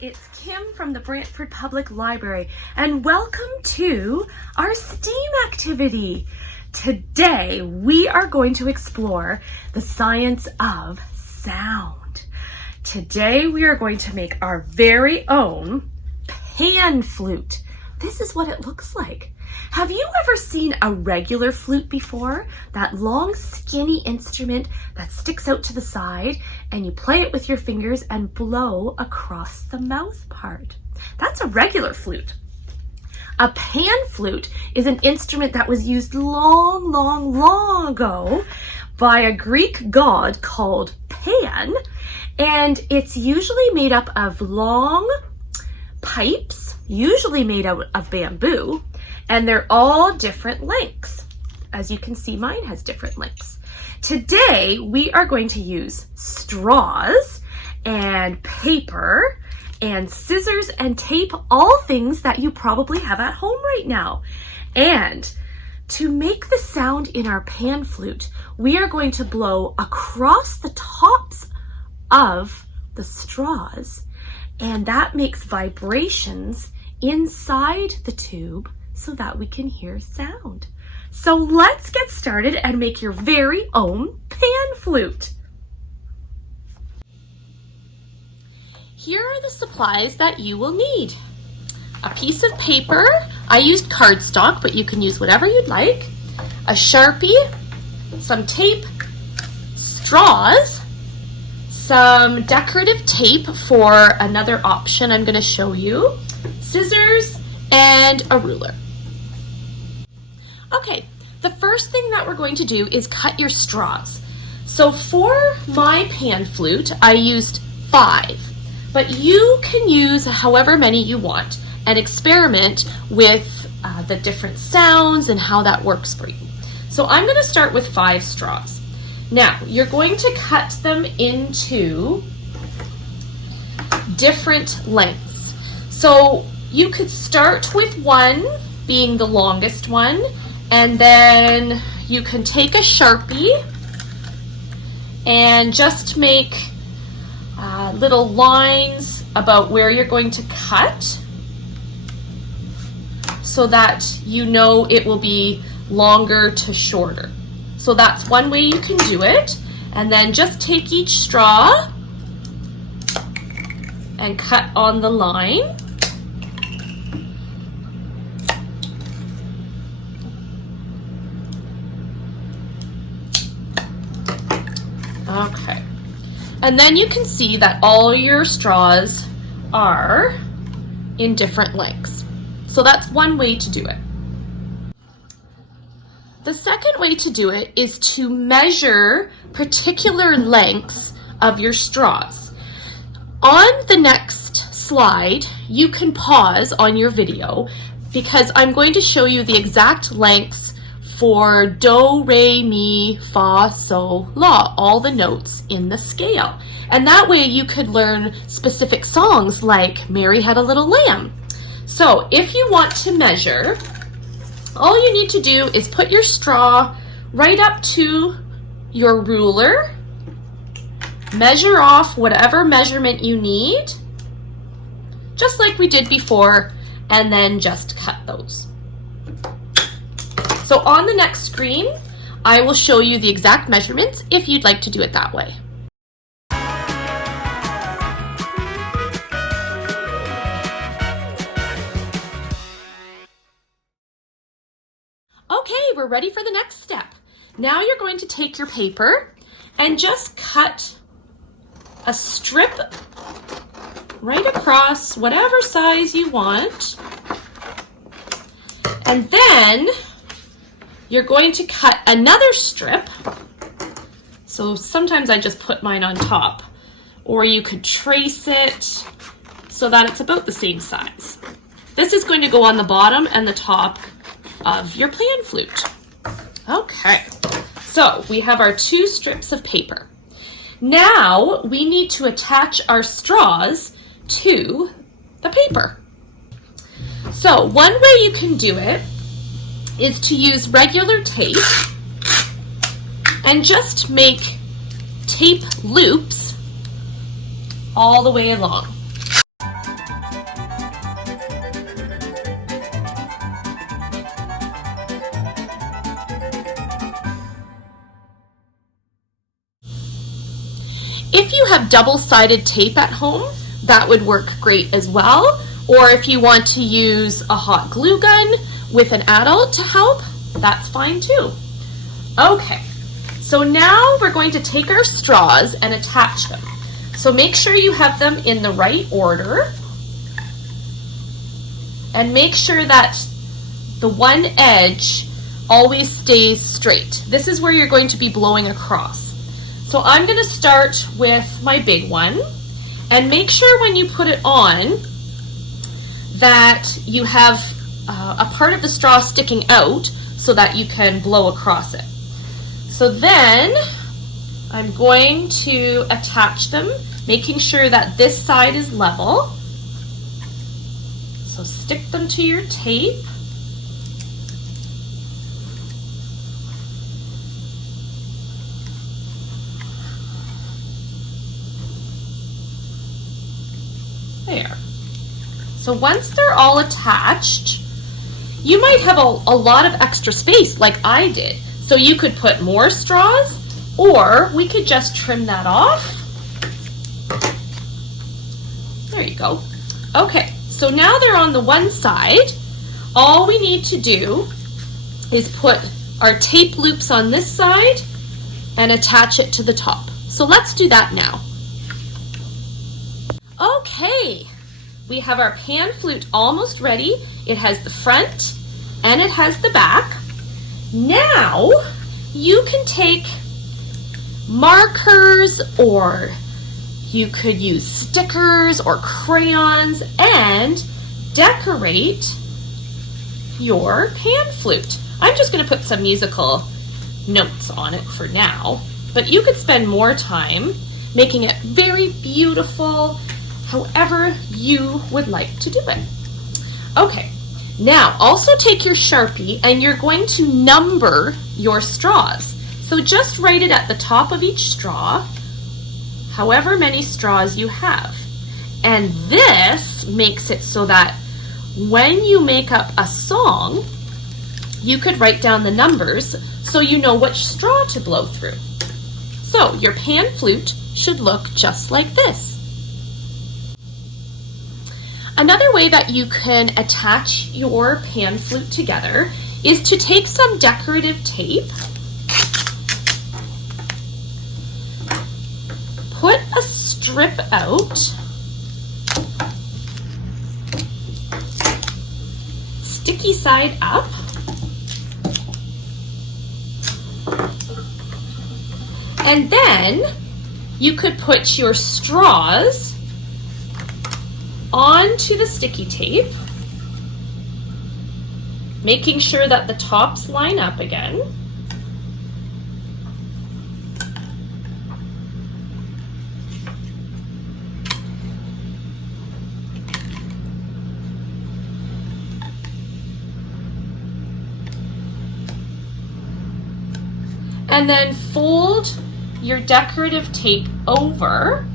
it's Kim from the Brantford Public Library, and welcome to our STEAM activity. Today, we are going to explore the science of sound. Today, we are going to make our very own pan flute. This is what it looks like. Have you ever seen a regular flute before? That long, skinny instrument that sticks out to the side, and you play it with your fingers and blow across the mouth part. That's a regular flute. A pan flute is an instrument that was used long ago by a Greek god called Pan, and it's usually made up of long pipes, usually made out of bamboo, and they're all different lengths. As you can see, mine has different lengths. Today, we are going to use straws and paper and scissors and tape, all things that you probably have at home right now. And to make the sound in our pan flute, we are going to blow across the tops of the straws, and that makes vibrations inside the tube so that we can hear sound. So let's get started and make your very own pan flute. Here are the supplies that you will need. A piece of paper, I used cardstock, but you can use whatever you'd like. A Sharpie, some tape, straws, some decorative tape for another option I'm going to show you, scissors, and a ruler. Okay, the first thing that we're going to do is cut your straws. So for my pan flute, I used 5, but you can use however many you want and experiment with the different sounds and how that works for you. So I'm going to start with 5 straws. Now, you're going to cut them into different lengths. So you could start with 1 being the longest one, and then you can take a Sharpie and just make little lines about where you're going to cut so that you know it will be longer to shorter. So that's one way you can do it. And then just take each straw and cut on the line. Okay, and then you can see that all your straws are in different lengths. So that's one way to do it. The second way to do it is to measure particular lengths of your straws. On the next slide, you can pause on your video because I'm going to show you the exact lengths for do, re, mi, fa, sol, la, all the notes in the scale. And that way you could learn specific songs like Mary Had a Little Lamb. So if you want to measure, all you need to do is put your straw right up to your ruler, measure off whatever measurement you need, just like we did before, and then just cut those. So on the next screen, I will show you the exact measurements if you'd like to do it that way. Okay, we're ready for the next step. Now you're going to take your paper and just cut a strip right across whatever size you want. And then you're going to cut another strip. So sometimes I just put mine on top, or you could trace it so that it's about the same size. This is going to go on the bottom and the top of your pan flute. Okay, so we have our 2 strips of paper. Now we need to attach our straws to the paper. So one way you can do it is to use regular tape and just make tape loops all the way along. If you have double-sided tape at home, that would work great as well. Or if you want to use a hot glue gun with an adult to help, that's fine too. Okay, so now we're going to take our straws and attach them. So make sure you have them in the right order. And make sure that the one edge always stays straight. This is where you're going to be blowing across. So I'm going to start with my big one, and make sure when you put it on that you have a part of the straw sticking out so that you can blow across it. So then I'm going to attach them, making sure that this side is level. So stick them to your tape. There. So once they're all attached, you might have a lot of extra space like I did. So you could put more straws, or we could just trim that off. There you go. Okay, so now they're on the one side. All we need to do is put our tape loops on this side and attach it to the top. So let's do that now. Okay, we have our pan flute almost ready. It has the front and it has the back. Now you can take markers, or you could use stickers or crayons and decorate your pan flute. I'm just going to put some musical notes on it for now, but you could spend more time making it very beautiful, however you would like to do it. Okay, now also take your Sharpie and you're going to number your straws. So just write it at the top of each straw, however many straws you have. And this makes it so that when you make up a song, you could write down the numbers so you know which straw to blow through. So your pan flute should look just like this. Another way that you can attach your pan flute together is to take some decorative tape, put a strip out, sticky side up, and then you could put your straws onto the sticky tape, making sure that the tops line up again. And then fold your decorative tape over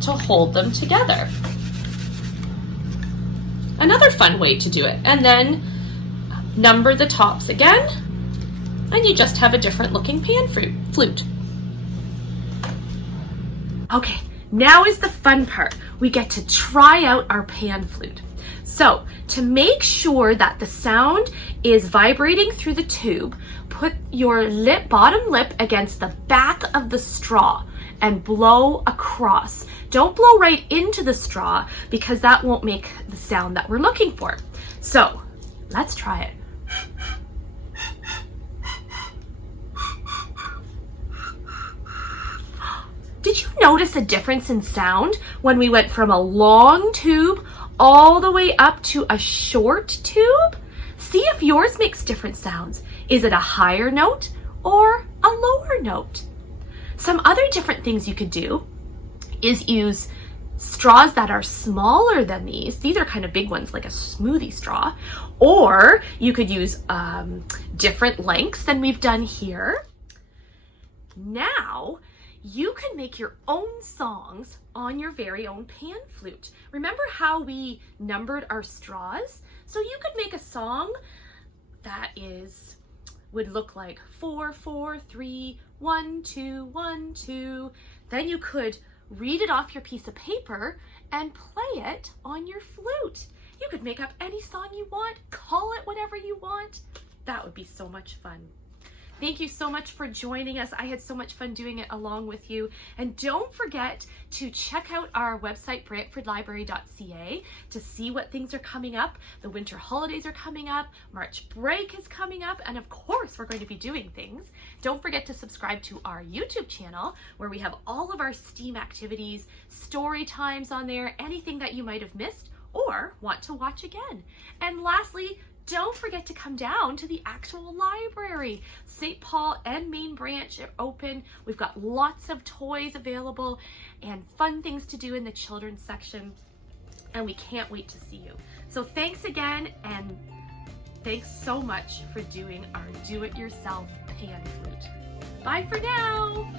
to hold them together. Another fun way to do it. And then number the tops again, and you just have a different looking pan flute. Okay, now is the fun part. We get to try out our pan flute. So to make sure that the sound is vibrating through the tube, put your bottom lip against the back of the straw and blow across. Don't blow right into the straw because that won't make the sound that we're looking for. So let's try it. Did you notice a difference in sound when we went from a long tube all the way up to a short tube? See if yours makes different sounds. Is it a higher note or a lower note? Some other different things you could do is use straws that are smaller than these. These are kind of big ones, like a smoothie straw. Or you could use different lengths than we've done here. Now, you can make your own songs on your very own pan flute. Remember how we numbered our straws? So you could make a song that is would look like 4, 4, 3, 1, 2, 1, 2. Then you could read it off your piece of paper and play it on your flute. You could make up any song you want, call it whatever you want. That would be so much fun. Thank you so much for joining us. I had so much fun doing it along with you. And don't forget to check out our website, brantfordlibrary.ca, to see what things are coming up. The winter holidays are coming up, March break is coming up, and of course, we're going to be doing things. Don't forget to subscribe to our YouTube channel, where we have all of our STEAM activities, story times on there, anything that you might have missed or want to watch again. And lastly, don't forget to come down to the actual library. St. Paul and Main Branch are open. We've got lots of toys available and fun things to do in the children's section, and we can't wait to see you. So thanks again, and thanks so much for doing our do-it-yourself pan flute. Bye for now.